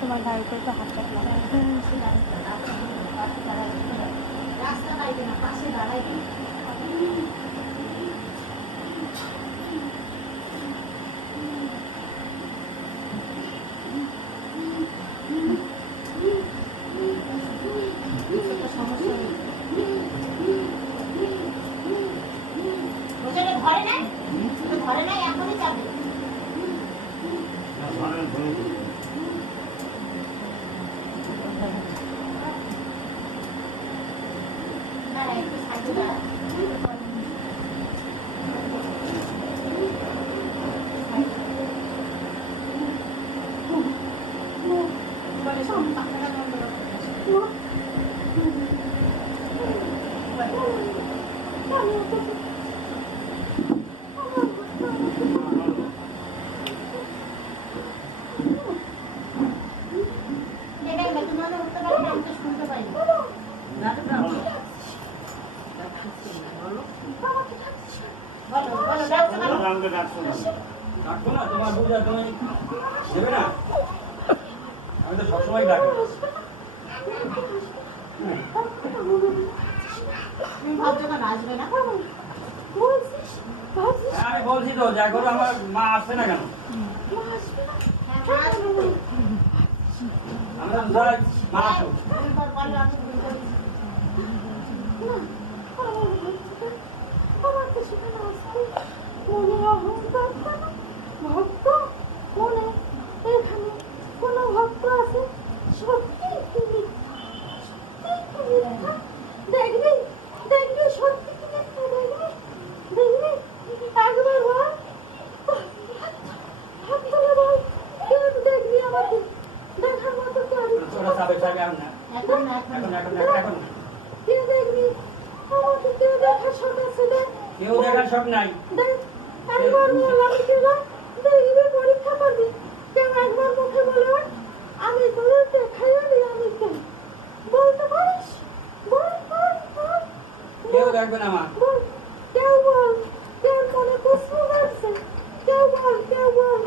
তোমার গাড়ির উপরে তো হাত কাট লাগা রাস্তা পাইবে না, পাশে দাঁড়াইবে। ঘরে নাই, এখনই যাবে। আমি তো সবসময় ডাকি। আমি বলছি তো যা করো, আমার মা আসবে না কেন? আমরা মা আসো। ভক্ত মনে এখানে কোন ভক্ত আছে? সত্যি তুমি দেখবি, দেখবি সত্যি কি দেখবি, দেখবি একবার বল, হাত তুলে বল, কেউ দেখবি আমাকে দেখার মতো কেউ কেউ দেখবি আমাকে, কেউ দেখার শখ আছে? কেউ দেখার শখ নাই। একবার বললাম কেনা দেখবি, পরীক্ষা করবি, কেউ একবার মুখে বলে আমি তোর দেখাই আমি কেন বলতে পারিস? বল বল বল, কেউ দেখবে না মা। বল, কেউ বল, কেউ মনে প্রশ্ন করছে, কেউ বল, কেউ বল,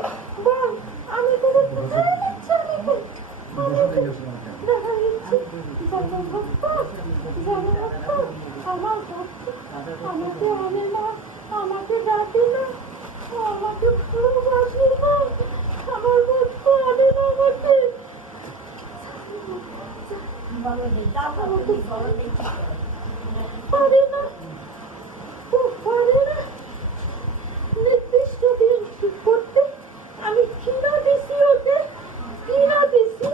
বল আমি তোর দেখাই দিচ্ছি, আমি দেখা দিচ্ছি। যারা ভক্ত, যারা ভক্ত, আমার ভক্ত আমাকে আনে না, আমাকে ডাকে না, আমাকে ভালোবাসে না, আমার ভক্ত আনে না আমাকে। পারে না, ও পারে না নির্দিষ্ট দিন ঠিক করতে। আমি কিনা দিছি ওকে, কিনা দিছি,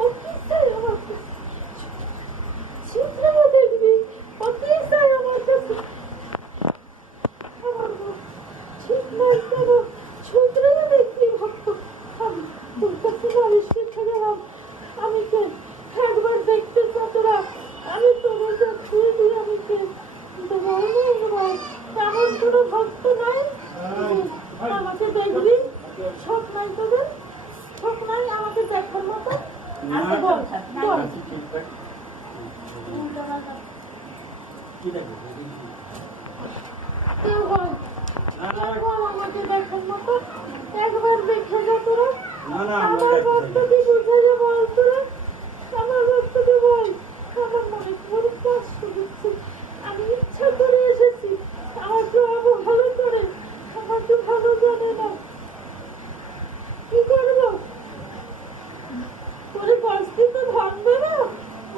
ও কি চাই আমার কাছে? ছিদ্রে দেখবি ও কি চাই আমার কাছে? আমার ঠিক নয় কেন ছিদ্রে দেখবি ভক্ত? আমি তোর কাছে বালিশকে ছেড়ে আমি কে একবার দেখতে তোরা, আমি তোদের যাচ্ছি আমি কে তেমন কোনো ভক্ত নাই। আমাকে দেখবি, শখ নাই তোদের, শখ নাই আমাকে দেখার মতো? বল বল, কেউ বল, বল আমাকে দেখার মতো? একবার দেখে যা তোরা, আমার ভক্তকে বুঝে যা, বল তোরা আমার ভক্তকে বল। আমার মনে খুব কষ্ট হচ্ছে, আমি ইচ্ছা করে এসেছি, আমাকে ভালো করে, আমাকে ভালো জানে না, কি করবো? তোর বস্তি তো ভাঙবে না,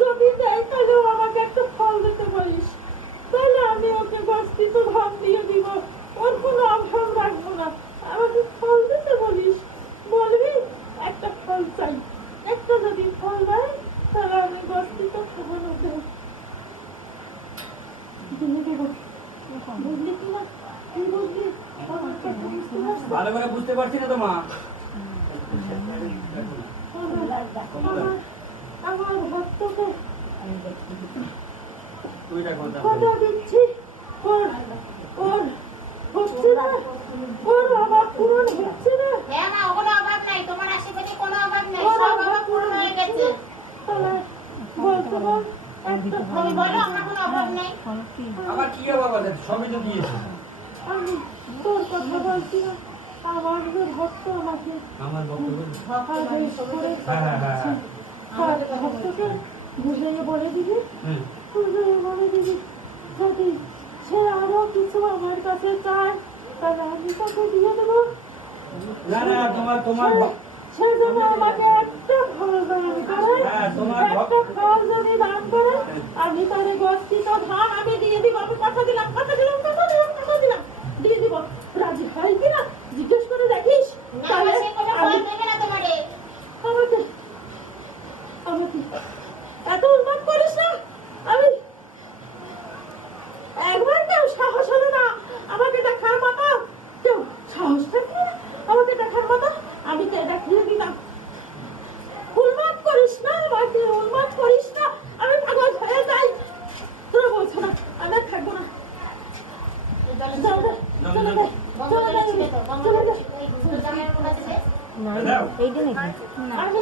যদি দেয় তাহলে আমাকে একটা ফল দিতে পারিস, তাহলে আমি ওকে বস্তি তো ভাঙ দিয়ে দিব, ওর কোনো অভাব রাখবো না। আমাকে ফল দিতে বলিস, বলবি একটা ফল চাই, একটা যদি ফল দেয় তাহলে আমি বস্তি তো খাবো না। বুঝলি কিনা? তুই বুঝলি? ভালো করে বুঝতে পারছি না তো মা। আমার ভক্তকে কথা দিচ্ছি, ওর হচ্ছে না, ওর অভাব পূরণ হচ্ছে না। হ্যাঁ মা, ওগুলো অভাব নাই, তোমার আশেপাশে কোনো অভাব নাই, সব অভাব পূরণ হয়ে গেছে। তাহলে বলতে বল, তুমি বলো আমার কোনো অভাব নাই। আমার কি অভাব আছে? সবই তো দিয়েছে। আমি তোর কথা বলছি না, আমার যে ভক্ত আমাকে আমার বক্তব্য আদেশ করে হ্যাঁ। আর ভক্তকে বুঝিয়ে বলে দিবি হুম। বুঝিয়ে বলে দিবি যদি সে আরো কিছু আমার কাছে চায় তাহলে আমি তাকে দিয়ে দেবো। না তোমার সে যেন আমাকে একটা ফল দান করে, হ্যাঁ, তোমার একটা ফল যদি দান করে আমি তার গচ্ছিত ধান আমি দিয়ে দিব। আমি কথা দিলাম দিয়ে দিব। রাজি হয় কিনা জিজ্ঞেস করে দেখিস। না তাহলে সে কোনো ফল দেবে না তোমারে। আমাকে আমাকে এত উন্মাদ করিস না। আমি একবার কেউ সাহস হলো না আমাকে দেখার মতো, কেউ সাহস থাকলে না আমাকে দেখার মতো। আমি তো এটা খেয়ে দিলাম। উন্মাদ করিস না আমাকে, উন্মাদ করিস না। আমি পাগল হয়ে যাই। তোরা বলছো না আমি আর থাকবো না। চলে দে, চলে দে, চলে দে, চলে দে। এই গুপ্তধনের কোথা থেকে? দাও। আমি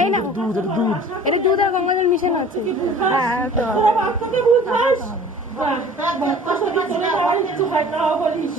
এই না এটা দুধ আর গঙ্গাজল মিশানো আছে। হ্যাঁ তো তোরা বাচ্চাকে বুঝাস। বাচ্চা যদি চলে যাওয়ার ইচ্ছে হয় তাও বলিস।